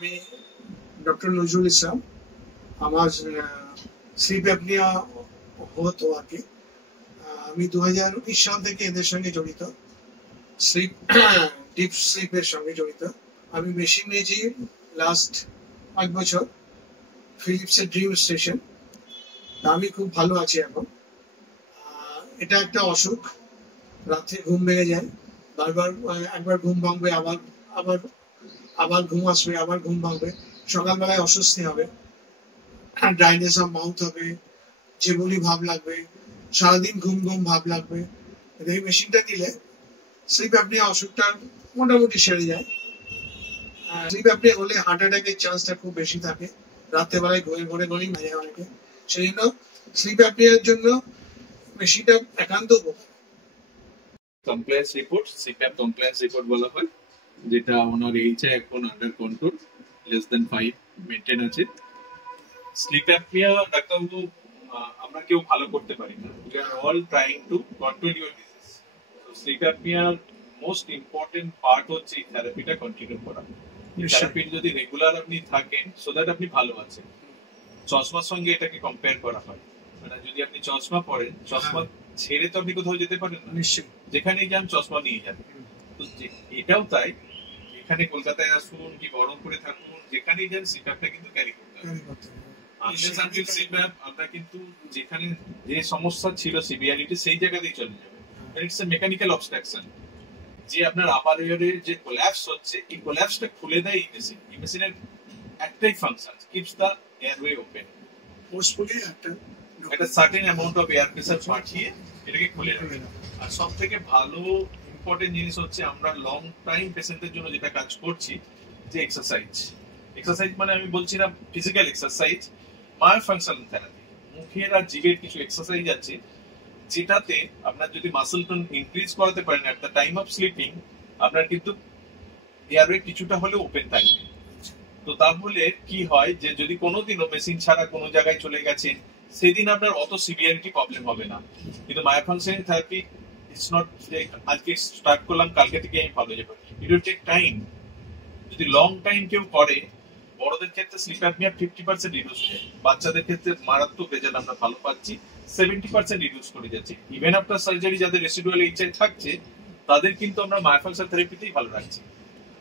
আমি ডক্টর নজরুল ইসলাম। আমার slip apnea হতো আর কি। আমি 2019 সাল থেকে এদের সঙ্গে জড়িত, স্লিপ ডিপ স্লিপের সঙ্গে জড়িত। আমি মেশিন নিয়েছি লাস্ট 5 বছর, ফিলিপসের ড্রিম স্টেশন। আমি খুব ভালো আছি এখন। এটা একটা অসুখ, রাত্রে ঘুম ভেঙে যায় বারবার, একবার ঘুম ভাঙবে, আবার আবার আবার ঘুম আসবে, আবার ঘুম ভাঙবে, সকালবেলায় অস্বস্তি হবে, ড্রাইনেস অফ মাউথ হবে, যে বলি ভাব লাগবে, সারাদিন ঘুম ঘুম ভাব লাগবে। এই মেশিনটা দিলে স্লিপ অ্যাপনিয়া অসুখটা মোটামুটি সেরে যায়। স্লিপ অ্যাপনিয়া হলে হার্ট অ্যাটাকের চান্সটা খুব বেশি থাকে, রাত্রেবেলায় ঘরে ঘরেই মাঝে অনেকে। সেই জন্য স্লিপ অ্যাপনিয়ার জন্য মেশিনটা একান্ত উপকার। Compliance report, CPAP compliance report বলা হয়, যেটা ওনার এইচআই এখন under control, less than 5 maintain আছে। স্লিপ অ্যাপনিয়া ডাক্তারবাবু আমরা কেউ ভালো করতে পারি না, we are all trying to control your disease. তো স্লিপ অ্যাপনিয়ার মোস্ট ইম্পর্টেন্ট পার্ট হচ্ছে এই থেরাপিটা কন্টিনিউ করা। থেরাপির যদি রেগুলার আপনি থাকেন, সো দ্যাট আপনি ভালো আছেন। চশমার সঙ্গে এটাকে কম্পেয়ার করা হয়, মানে যদি আপনি চশমা পরেন, চশমা ছেড়ে তো আপনি কোথাও যেতে পারেন না, নিশ্চয়ই যেখানেই যান চশমা নিয়ে যান। তো এটাও তাই, এখানে কলকাতায় আসুন কি বহরমপুরে থাকুন, যেখানেই যান সিপ্যাপটা কিন্তু ক্যারি করতে হবে। আমরা কিন্তু যেখানে যে সমস্যা ছিল সিভিয়ারিটি, সেই জায়গাতেই চলে যাবে। ইটস এ মেকানিক্যাল অবস্ট্রাকশন, যে আপনার আপার ইয়ারের যে কোল্যাপস হচ্ছে, এই কোল্যাপসটা খুলে দেয় এই মেশিন। এই মেশিনের একটাই function, keeps the airway open. Forcefully একটা certain amount of air pressure পাঠিয়ে এটাকে খুলে রাখে। আর সব থেকে ভালো ইম্পর্টেন্ট জিনিস হচ্ছে আমরা লং টাইম পেশেন্টদের জন্য যেটা কাজ করছি, যে এক্সারসাইজ। এক্সারসাইজ মানে আমি বলছি না ফিজিক্যাল এক্সারসাইজ, মায়োফাংশনাল থেরাপি। মুখের আর জিভের কিছু এক্সারসাইজ আছে, যেটাতে আপনার যদি মাসল টোন ইনক্রিজ করাতে পারেন at the time of sleeping, আপনার কিন্তু এয়ারওয়ে কিছুটা হলেও ওপেন থাকবে। তো তাহলে কি হয়, যে যদি কোনোদিনও মেশিন ছাড়া কোনো জায়গায় চলে গেছেন, সেদিন আপনার অত সিভিয়ারিটি প্রবলেম হবে না। কিন্তু মায়োফাংশনাল থেরাপি ইটস নট যে আজকে স্টার্ট করলাম কালকে থেকে আমি ভালো যাবো, ইট উইল টেক টাইম। যদি লং টাইম কেউ করে, বড়দের ক্ষেত্রে স্লিপ অ্যাপনিয়া 50% রিডিউস হয়ে যায়, বাচ্চাদের ক্ষেত্রে মারাত্মক রেজাল্ট আমরা ভালো পাচ্ছি, 70% রিডিউস করে যাচ্ছে। ইভেন আফটার সার্জারি যাদের রেসিডুয়াল এইচআই থাকছে, তাদের কিন্তু আমরা মায়োফাংশনাল থেরাপিতেই ভালো রাখছি।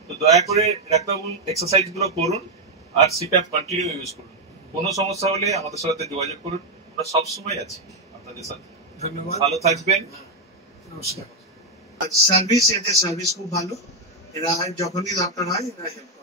তো দয়া করে ডাক্তারবাবু এক্সারসাইজ গুলো করুন আর সিপ্যাপ কন্টিনিউ ইউজ করুন। কোনো সমস্যা হলে আমাদের সাথে যোগাযোগ করুন, আমরা সবসময় আছি আপনাদের সাথে। ধন্যবাদ, ভালো থাকবেন, নমস্কার। সার্ভিস, এদের সার্ভিস খুব ভালো, এরা যখনই দরকার হয় এরা হেল্প করে।